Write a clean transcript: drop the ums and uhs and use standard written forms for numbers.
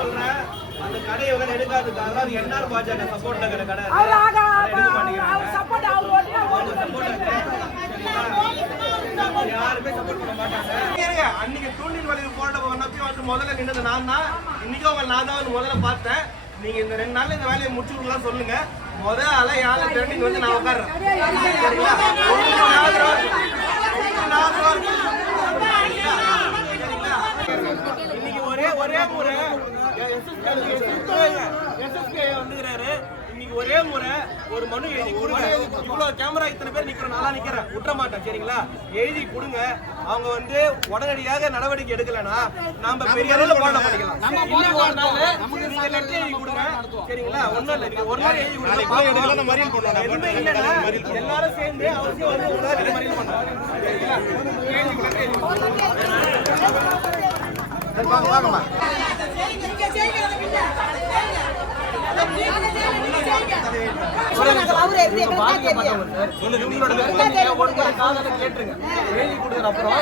சொல்றேன், அந்த கடையை இவங்க எடுக்காதுக்காக அது என்ஆர் பாஜக சப்போர்ட்ல இருக்கிற கடை யாருமே சப்போர்ட் பண்ண மாட்டாங்க. அன்னைக்கு தூண்டில் வளைவு போட்ட நம்பி வந்து முதல்ல நின்னது நான் தான். இன்னைக்கு உங்க நான் தான் வந்து முதல்ல பார்த்தேன். நீங்க இந்த 2 நாள்ல இந்த வேலையை முடிச்சுக்கலாம் சொல்லுங்க. முதல் ஆள யாரை திரட்டி வந்து நான் உட்கார்றேன். இன்னைக்கு ஒரே முறை எஸ்எஸ்கே வந்துக்கிறாரு. இன்னைக்கு ஒரே முறை ஒரு மனு எழுதி கொடுங்க. இவ்வளவு கேமரா இத்தனை பேர் நிக்கிறோம், நல்லா நிக்கிறேன், விட்டுற மாட்டேன். சரிங்களா? எழுதி கொடுங்க. அவங்க வந்து உடனடியாக நடவடிக்கை எடுக்கலன்னா நாம பெரிய அளவுல போராட்டம் பண்ணிக்கலாம். இன்னைக்கு ஒரு நாள் நீங்க லெட்டர் எழுதி கொடுங்க. சரிங்களா? ஒண்ணும் இல்ல, நீங்க ஒரு நாள் எழுதி கொடுங்க. எதுவுமே இல்லைன்னா எல்லாரும் சேர்ந்து அவசியம் வந்து ஒரு நாள் மறியல் பண்ணாங்க. சரிங்களா? வாங்கம்மா. கேட்டுருங்க. எழுதி கொடுக்குற அப்புறம்